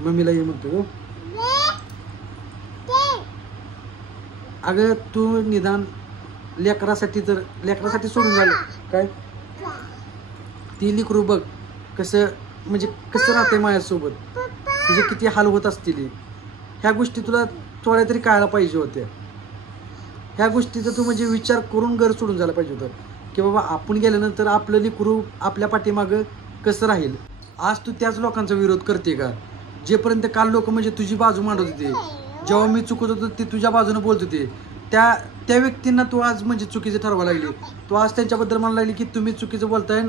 मम्मीला ये म्हणतो. अगं तू निदान लेकरासाठी सोडून झालं काय. ती लेकरू बघ कसं म्हणजे कसं राहते माझ्यासोबत, तुझे किती हाल होत असतील. ह्या गोष्टी तुला थोड्या तरी कळायला पाहिजे होत्या. ह्या गोष्टीचा तू म्हणजे विचार करून घर सोडून जायला पाहिजे होतं की बाबा आपण गेल्यानंतर आपलं लेकरू आपल्या पाठीमागं कसं राहील. आज तू त्याच लोकांचा विरोध करते का जेपर्यंत काल लोक म्हणजे तुझी बाजू मांडत होते. जेव्हा मी चुकत होतो ते तुझ्या बाजूने बोलत होते, त्या व्यक्तींना तू आज म्हणजे चुकीचं ठरवा लागली. तू आज त्यांच्याबद्दल म्हणायला लागली की तुम्ही चुकीचं बोलताय,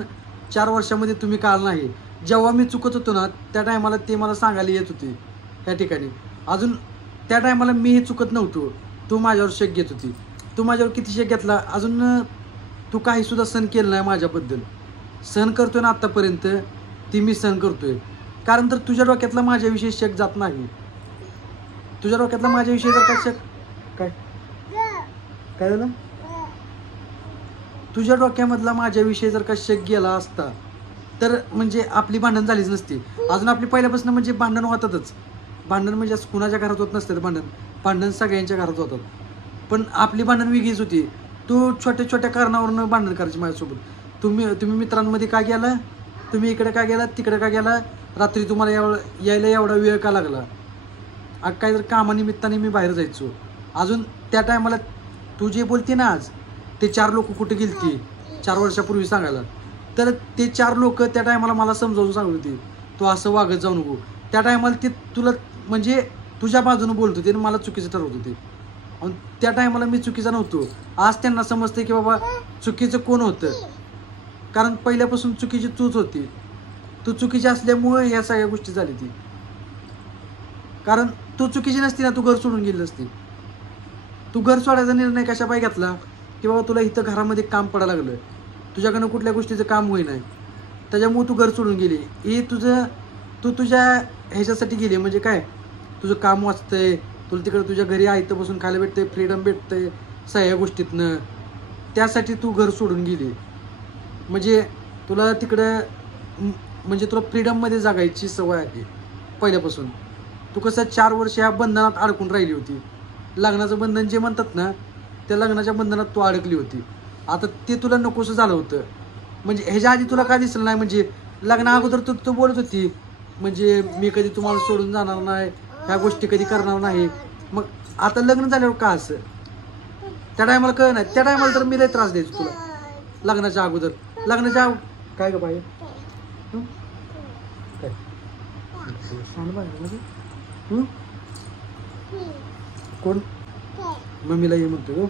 4 वर्षामध्ये तुम्ही काल नाही. जेव्हा मी चुकत होतो ना त्या टायमाला ते मला सांगायला येत होते ह्या ठिकाणी. अजून त्या टायमाला मी हे चुकत नव्हतो, तू माझ्यावर शेक घेत होती. तू माझ्यावर किती शेक घेतला, अजून तू काहीसुद्धा सहन केलं नाही माझ्याबद्दल. सहन करतोय ना आत्तापर्यंत ती मी सहन करतोय, कारण तर तुझ्या डोक्यातला माझ्याविषयी शेक जात नाही. तुझ्या डोक्यातला माझ्याविषयी जर का शेक काय झालं, तुझ्या डोक्यामधला माझ्याविषयी जर का शेक गेला असता तर म्हणजे आपली भांडण झालीच नसती. अजून आपली पहिल्यापासून म्हणजे भांडण होतातच. भांडण म्हणजे कुणाच्या घरात होत नसतं, भांडण सगळ्यांच्या घरात होतात. पण आपली भांडण वेगळीच होती. तू छोट्या छोट्या कारणावरून भांडण करायची माझ्यासोबत. तुम्ही मित्रांमध्ये का गेला, तुम्ही इकडे का गेला, तिकडे का गेला, रात्री तुम्हाला यायला एवढा वेळ का लागला. काय तर कामानिमित्ताने मी बाहेर जायचो. अजून त्या टायमाला तू जे बोलते ना आज ते 4 लोक कुठे गेलती 4 वर्षापूर्वी सांगायला, तर ते 4 लोक त्या टायमाला मला समजावून सांगत होते तू असं वागत जाऊ नको. त्या टायमाला ते तुला म्हणजे तुझ्या बाजूने बोलत होते आणि मला चुकीचं ठरवत होते. आणि त्या टायमाला मी चुकीचा नव्हतो. आज त्यांना समजते की बाबा चुकीचं कोण होतं, कारण पहिल्यापासून चुकीची तूच होती. तू चुकीची असल्यामुळे ह्या सगळ्या गोष्टी झाली ती. कारण तू चुकीची नसती ना तू घर सोडून गेली नसती. तू घर सोडायचा निर्णय कशा पाय घेतला की बाबा तुला इथं घरामध्ये काम पडायला लागलं, तुझ्याकडनं कुठल्या गोष्टीचं काम होईना, त्याच्यामुळे तू घर सोडून गेली. हे तू तुझ्या ह्याच्यासाठी गेली म्हणजे काय, तुझं काम वाचतंय, तुला तिकडं तुझ्या घरी आयतं बसून खायला भेटतंय, फ्रीडम भेटतंय सगळ्या गोष्टीतनं, त्यासाठी तू घर सोडून गेली. म्हणजे तुला तिकडं म्हणजे तुला फ्रीडममध्ये जगायची सवय आहे पहिल्यापासून. तू कसं 4 वर्ष ह्या बंधनात अडकून राहिली होती. लग्नाचं बंधन जे म्हणतात ना त्या लग्नाच्या बंधनात तू अडकली होती. आता ते तुला नकोसं झालं होतं. म्हणजे ह्याच्या आधी तुला काय दिसलं नाही, म्हणजे लग्ना अगोदर तू बोलत होती म्हणजे मी कधी तुम्हाला सोडून जाणार नाही, ह्या गोष्टी कधी करणार नाही. मग आता लग्न झाल्यावर का असं, त्या टायमाला कळ नाही. त्या टायमाला तर मी लय त्रास द्यायचो तुला लग्नाच्या अगोदर. लग्नाच्या काय ग बाई काय सांग बाय कोण मम्मीला ये म्हणतो.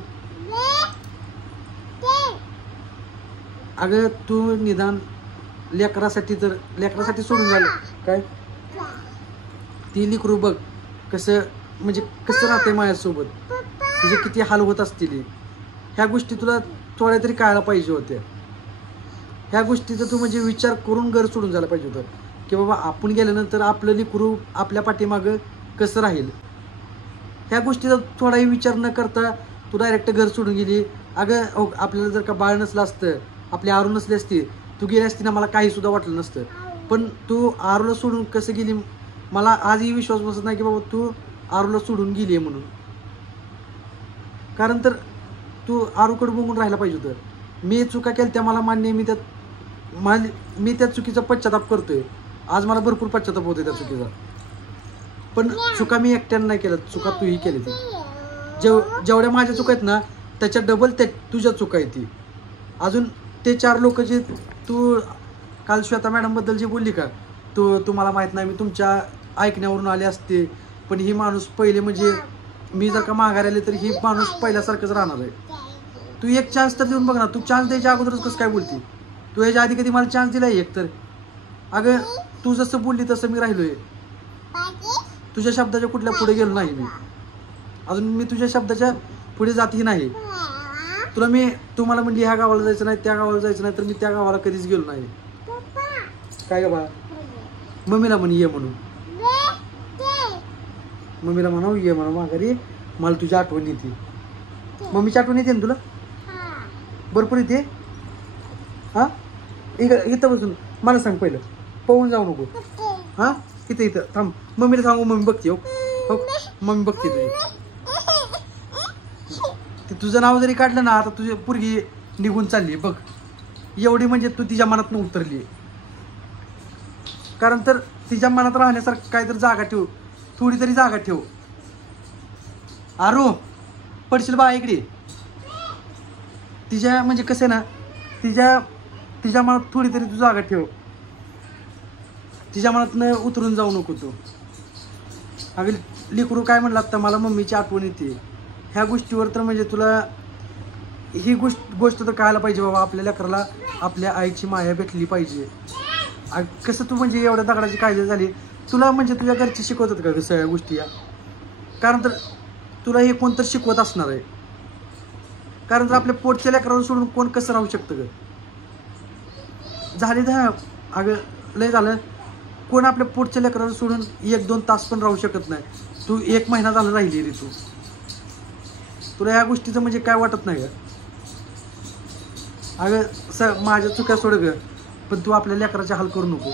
अगं तू निदान लेकरासाठी सोडून झालं काय. ती लेकरू बघ कसं म्हणजे कसं राहते माझ्यासोबत, तुझे किती हाल होत असतील. ह्या गोष्टी तुला थोड्या तरी कळायला पाहिजे होत्या. ह्या गोष्टीचा तू म्हणजे विचार करून घर सोडून जायला पाहिजे होतं की बाबा आपण गेल्यानंतर आपलं लेकरू आपल्या पाठीमागं कसं राहील. ह्या गोष्टीचा थोडाही विचार न करता तू डायरेक्ट घर सोडून गेली. अगं आपल्याला जर का बाळ नसलं असतं, आपली आरू नसली असती, तू गेली असती ना मला काहीसुद्धा वाटलं नसतं. पण तू आरूला सोडून कसं गेली, मला आजही विश्वास बसत नाही की बाबा तू आरूला सोडून गेली आहे म्हणून. कारण तर तू आरूकडे बघून राहायला पाहिजे होतं. मी चुका केल्या त्या मला मान्य आहे, मी त्या चुकीचा पश्चाताप करतोय. आज मला भरपूर पश्चाताप होतोय त्या चुकीचा. पण चुका मी एकट्यानं नाही केल्या, चुका तूही केली. ती जेवढ्या माझ्या चुका आहेत ना त्याच्या डबल तुझ्या चुका आहे ती. अजून ते 4 लोक जे तू काल श्वेता मॅडमबद्दल जे बोलली का, तुम्हाला माहीत नाही मी तुमच्या ऐकण्यावरून आले असते, पण ही माणूस पहिले म्हणजे मी जर का माघारी आले तर ही माणूस पहिल्यासारखंच राहणार आहे. तू एक चान्स तर देऊन बघ ना. तू चान्स द्यायच्या अगोदरच कसं काय बोलती. तू याच्या आधी कधी मला चान्स दिलाय एक तर. अगं तू जसं बोलली तसं मी राहिलोय. तुझ्या शब्दाच्या कुठल्या पुढे गेलो नाही मी. अजून मी तुझ्या शब्दाच्या पुढे जातही नाही. तू मला म्हणली ह्या गावाला जायचं नाही, त्या गावाला जायचं नाही, तर मी त्या गावाला कधीच गेलो नाही. काय ग बा, मम्मीला म्हण ये म्हणून, मम्मीला म्हणावं ये म्हणा माघारी, मला तुझी आठवण येते. मम्मीची आठवण येते ना तुला भरपूर येते. हा इथं बसून मला सांग पहिलं, पळून जाऊ नको. हा इथं इथं थांब, मम्मीला सांगू, मम्मी बघते. हो हो, मम्मी बघते तुझी. ते तुझं नाव जरी काढलं ना, आता तुझी पोरगी निघून चालली बघ. एवढी म्हणजे तू तिच्या मनात उतरली. कारण तर तिच्या मनात राहण्यासारखं काहीतरी जागा ठेव, थोडी तरी जागा ठेव. आरू पडशील बा इकडे. तिच्या म्हणजे कसं आहे ना, तिच्या मनात थोडी तरी तू जागा ठेव. तिच्या मनातनं उतरून जाऊ नको तू. अगं लेकरू काय म्हणलं आता, मला मम्मीची आठवण येते. ह्या गोष्टीवर तर म्हणजे तुला ही गोष्ट तर कळायला पाहिजे बाबा, आपल्या लेकराला आपल्या आईची माया भेटली पाहिजे. कसं तू म्हणजे एवढ्या दगडाची काळजी झाली तुला, म्हणजे तुझ्या घरचे शिकवतात का सगळ्या गोष्टी या? कारण तर तुला हे कोण तर शिकवत असणार आहे. कारण तर आपल्या पोटच्या लेकराला सोडून कोण कसं राहू शकतं ग? झाली तर अगं लय झालं, कोण आपल्या पोटच्या लेकराला सोडून 1-2 तास पण राहू शकत नाही. तू 1 महिना झाला राहिली रे. तुला ह्या गोष्टीचं म्हणजे काय वाटत नाही का? अगं माझ्या चुक्या सोड ग, पण तू आपल्या लेकराचे हाल करू नको.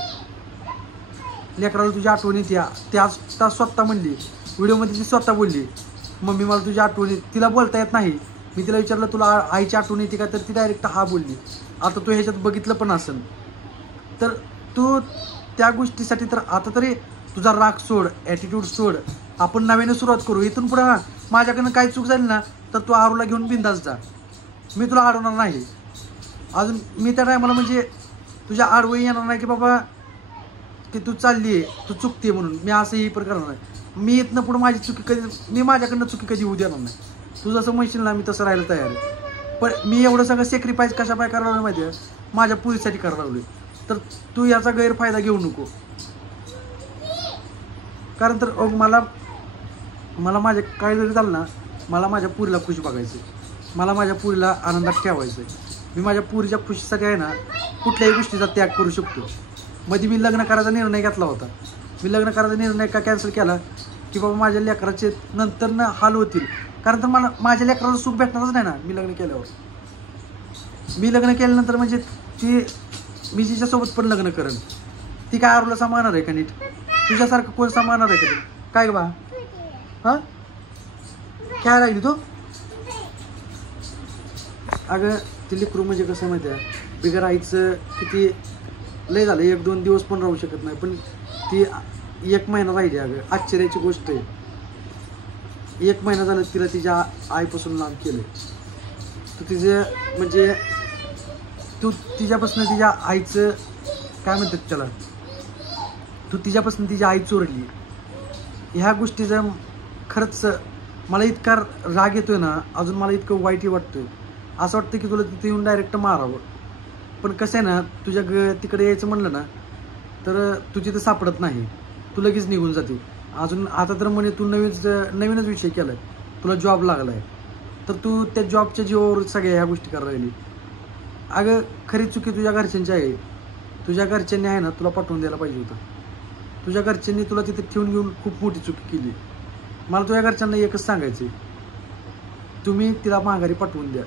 लेकराला तुझी आठवण येते. त्या स्वतः म्हणली व्हिडिओमध्ये, ती स्वतः बोलली, मम्मी मला तुझी आठवण येते. तिला बोलता येत नाही. मी तिला विचारलं तुला आईची आठवण येते का, तर ती डायरेक्ट हा बोलली. आता तू ह्याच्यात बघितलं पण असेल तर तू त्या गोष्टीसाठी तर आता तरी तुझा राग सोड, ॲटिट्यूड सोड. आपण नव्याने सुरुवात करू. इथून पुढे माझ्याकडनं काही चूक झाली ना तर तू आरूला घेऊन बिंदास जा. मी तुला अडवणार नाही. अजून मी त्या टायमाला म्हणजे तुझ्या आडवही येणार नाही की बाबा की तू चालली आहे, तू चुकते म्हणून. मी असंही पण करणार नाही. मी इथनं पुढे माझी चुकी कधी, मी माझ्याकडनं चुकी कधी होऊ देणार नाही. तू जसं म्हणशील ना मी तसं राहायला तयार आहे. पण मी एवढं सगळं सॅक्रिफाईस कशापाय करायला लागलो माहिती आहे? माझ्या पुरीसाठी करायला लागलो. तर तू याचा गैरफायदा घेऊ नको. कारण तर मला माझ्या काय जरी झालं ना, मला माझ्या पुरीला खुश बघायचं. मला माझ्या पुरीला आनंदात ठेवायचं. मी माझ्या पुरीच्या खुशीसाठी आहे ना कुठल्याही गोष्टीचा त्याग करू शकतो. मध्ये मी लग्न करायचा निर्णय घेतला होता. मी लग्न करायचा निर्णय का कॅन्सल केला की बाबा माझ्या लेकराचे नंतर ना हाल होतील. कारण तर मला माझ्या लेकराला सुख भेटणारच नाही ना मी लग्न केल्यावर. मी लग्न केल्यानंतर म्हणजे मी जिच्यासोबत पण लग्न करेन ती काय आरूला सांभाळणार आहे का नीट? तुझ्यासारखं कोण सांभाळणार आहे का? काय बा हां काय राहिली तू? अगं ती लेकरू म्हणजे कसं माहिती आहे, बिगर आईचं किती लय झालं. 1-2 दिवस पण राहू शकत नाही. पण ती 1 महिना राहिली. अगं आश्चर्याची गोष्ट आहे. 1 महिना झालं तिला तिच्या आईपासून लांब केलं. तू तिचं म्हणजे तू तिच्यापासून तिच्या आईचं काय म्हणतात त्याला, तू तिच्यापासून तिची आई चोरली. ह्या गोष्टीचं खरंच मला इतका राग येतोय ना, अजून मला इतकं वाईटही वाटतोय. असं वाटतं की तुला तिथे येऊन डायरेक्ट मारावं. पण कसं आहे ना, तुझ्या तिकडे यायचं म्हणलं ना तर तू तिथं सापडत नाही. तू लगेच निघून जाते. अजून आता तर म्हणे तू नवीनच विषय केला आहे, तुला जॉब लागला आहे. तर तू त्या जॉबच्या जीवावर सगळ्या ह्या गोष्टी करायला लागली. अगं खरी चुकी तुझ्या घरच्यांची आहे. तुझ्या घरच्यांनी आहे ना तुला पाठवून द्यायला पाहिजे होतं. तुझ्या घरच्यांनी तुला तिथे ठेवून घेऊन खूप मोठी चुकी केली. मला तुझ्या घरच्यांना एकच सांगायचं, तुम्ही तिला माघारी पाठवून द्या.